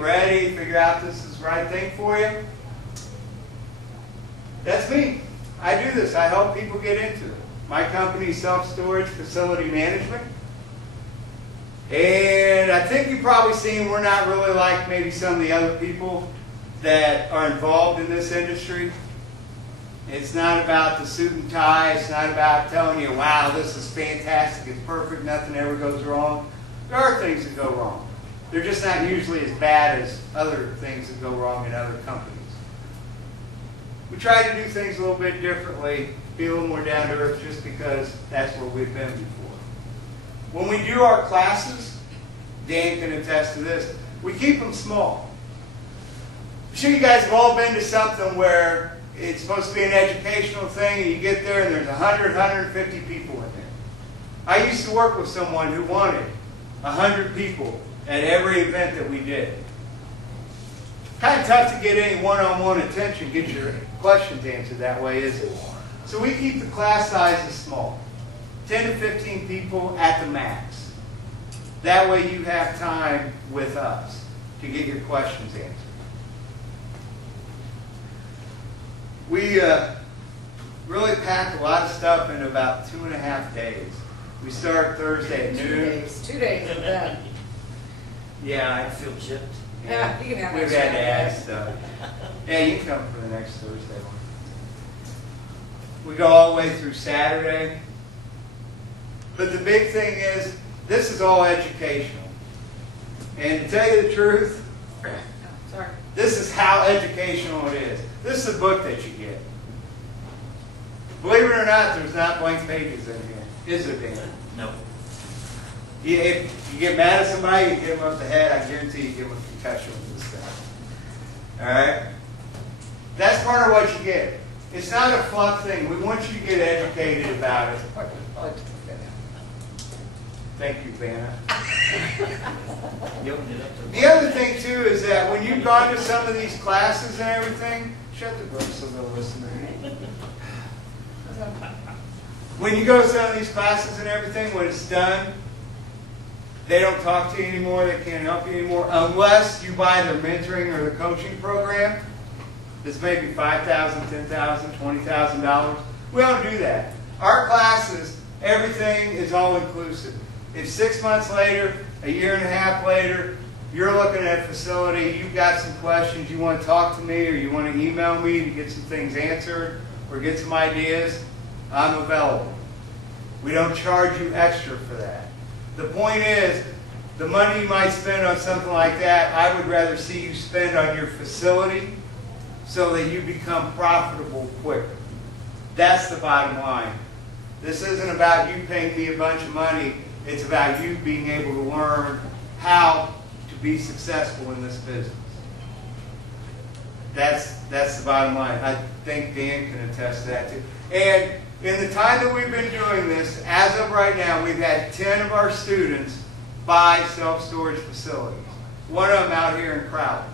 Ready, figure out this is the right thing for you. That's me. I do this. I help people get into it. My company is Self-Storage Facility Management. And I think you've probably seen we're not really like maybe some of the other people that are involved in this industry. It's not about the suit and tie. It's not about telling you, wow, this is fantastic, it's perfect, nothing ever goes wrong. There are things that go wrong. They're just not usually as bad as other things that go wrong in other companies. We try to do things a little bit differently, be a little more down to earth, just because that's where we've been before. When we do our classes, Dan can attest to this, we keep them small. I'm sure you guys have all been to something where it's supposed to be an educational thing, and you get there and there's 100, 150 people in there. I used to work with someone who wanted 100 people at every event that we did. Kind of tough to get any one-on-one attention, get your questions answered that way, isn't it? So we keep the class sizes small. 10 to 15 people at the max. That way you have time with us to get your questions answered. We really pack a lot of stuff in about 2.5 days. We start Thursday at noon. 2 days of that. Yeah, I feel chipped. Yeah, you can have we've extra had to add day. stuff. Yeah, you can come for the next Thursday one. We go all the way through Saturday. But the big thing is, this is all educational. And to tell you the truth, Sorry. this is how educational it is. This is a book that you get. Believe it or not, there's not blank pages in here. Is there, Dan? No. If you get mad at somebody, you get them up the head, I guarantee you give them a concussion with this stuff. Alright? That's part of what you get. It's not a fluff thing. We want you to get educated about it. Thank you, Vanna. The other thing, too, is that when you've gone to some of these classes and everything, shut the door so they'll listen to me. When you go to some of these classes and everything, when it's done, they don't talk to you anymore, they can't help you anymore, unless you buy their mentoring or the coaching program. It's maybe $5,000, $10,000, $20,000. We don't do that. Our classes, everything is all inclusive. If 6 months later, a year and a half later, you're looking at a facility, you've got some questions, you want to talk to me or you want to email me to get some things answered or get some ideas, I'm available. We don't charge you extra for that. The point is, the money you might spend on something like that, I would rather see you spend on your facility so that you become profitable quicker. That's the bottom line. This isn't about you paying me a bunch of money. It's about you being able to learn how to be successful in this business. That's the bottom line. I think Dan can attest to that too. And in the time that we've been doing this, as of right now, we've had 10 of our students buy self-storage facilities. One of them out here in Crowley.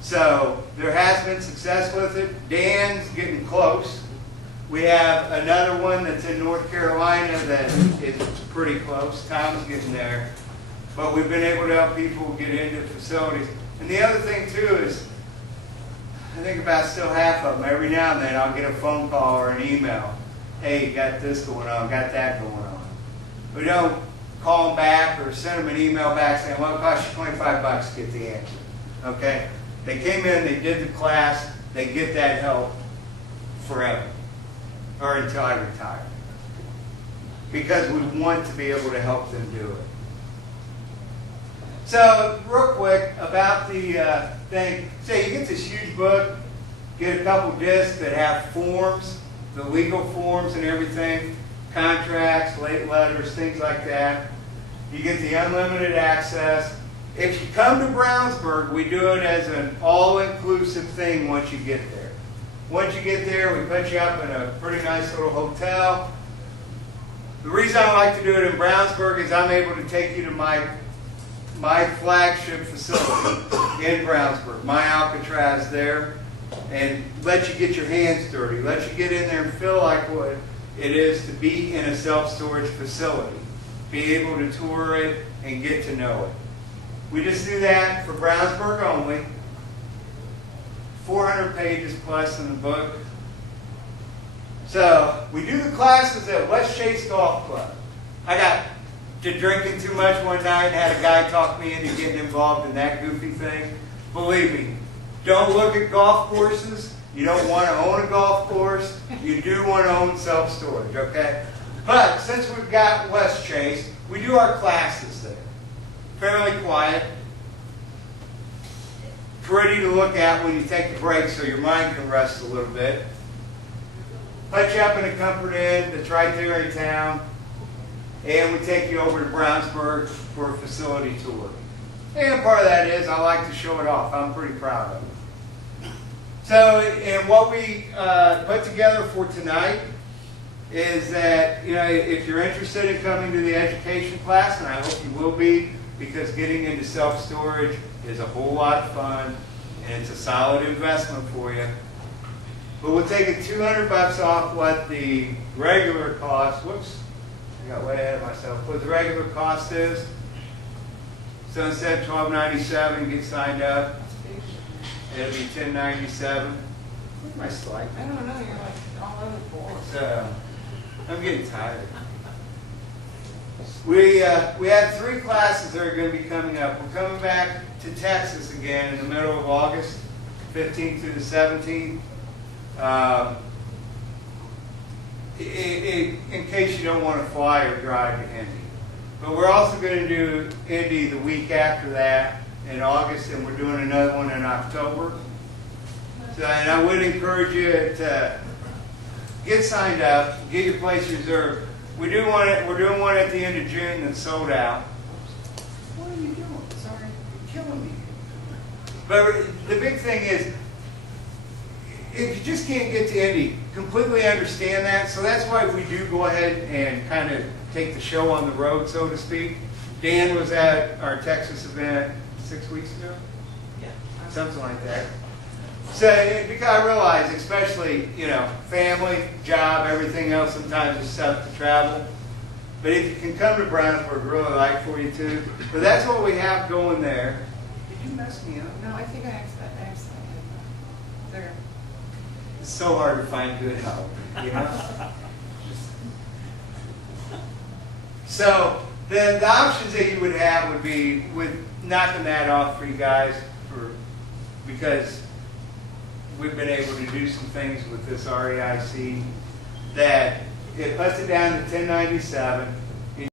So there has been success with it. Dan's getting close. We have another one that's in North Carolina that is pretty close. Tom's getting there. But we've been able to help people get into facilities. And the other thing too is, I think about still half of them. Every now and then I'll get a phone call or an email. Hey, you got this going on, got that going on. We don't call them back or send them an email back saying, well, it costs you $25 to get the answer. Okay? They came in, they did the class, they get that help forever. Or until I retire. Because we want to be able to help them do it. So, real quick about the thing. Say you get this huge book, get a couple discs that have forms, the legal forms and everything, contracts, late letters, things like that. You get the unlimited access. If you come to Brownsburg, we do it as an all-inclusive thing once you get there. Once you get there, we put you up in a pretty nice little hotel. The reason I like to do it in Brownsburg is I'm able to take you to my flagship facility in Brownsburg, my Alcatraz there, and let you get your hands dirty, let you get in there and feel like what it is to be in a self-storage facility, be able to tour it and get to know it. We just do that for Brownsburg only. 400 pages plus in the book. So we do the classes at West Chase Golf Club. I got to drinking too much one night, had a guy talk me into getting involved in that goofy thing. Believe me, don't look at golf courses. You don't want to own a golf course. You do want to own self-storage, okay? But since we've got West Chase, we do our classes there. Fairly quiet. Pretty to look at when you take a break so your mind can rest a little bit. Put you up in a Comfort Inn that's right there in town. And we take you over to Brownsburg for a facility tour. And part of that is I like to show it off. I'm pretty proud of it. So, and what we put together for tonight is that, you know, if you're interested in coming to the education class, and I hope you will be, because getting into self-storage is a whole lot of fun, and it's a solid investment for you. But we'll take it $200 off what the regular cost, whoops, I got way ahead of myself, what the regular cost is. So instead of $12.97, get signed up. It'll be $10.97. Where's my slide? I don't know, you're like all over the board. So, I'm getting tired. We have 3 classes that are going to be coming up. We're coming back to Texas again in the middle of August, 15th through the 17th. In case you don't want to fly or drive to Indy. But we're also going to do Indy the week after that in August, and we're doing another one in October. So, and I would encourage you to get signed up, get your place reserved. We're doing one at the end of June that's sold out. What are you doing? Sorry. You're killing me. But the big thing is, if you just can't get to Indy, completely understand that. So that's why we do go ahead and kind of take the show on the road, so to speak. Dan was at our Texas event 6 weeks ago? Yeah. Something like that. So, because I realize, especially, you know, family, job, everything else, sometimes it's tough to travel. But if you can come to Brownsburg, really like for you too. But that's what we have going there. Did you mess me up? No, I think I accidentally there. It's so hard to find good help, you know? So, the options that you would have would be with knocking that off for you guys because we've been able to do some things with this REIC that it puts it down to $10.97.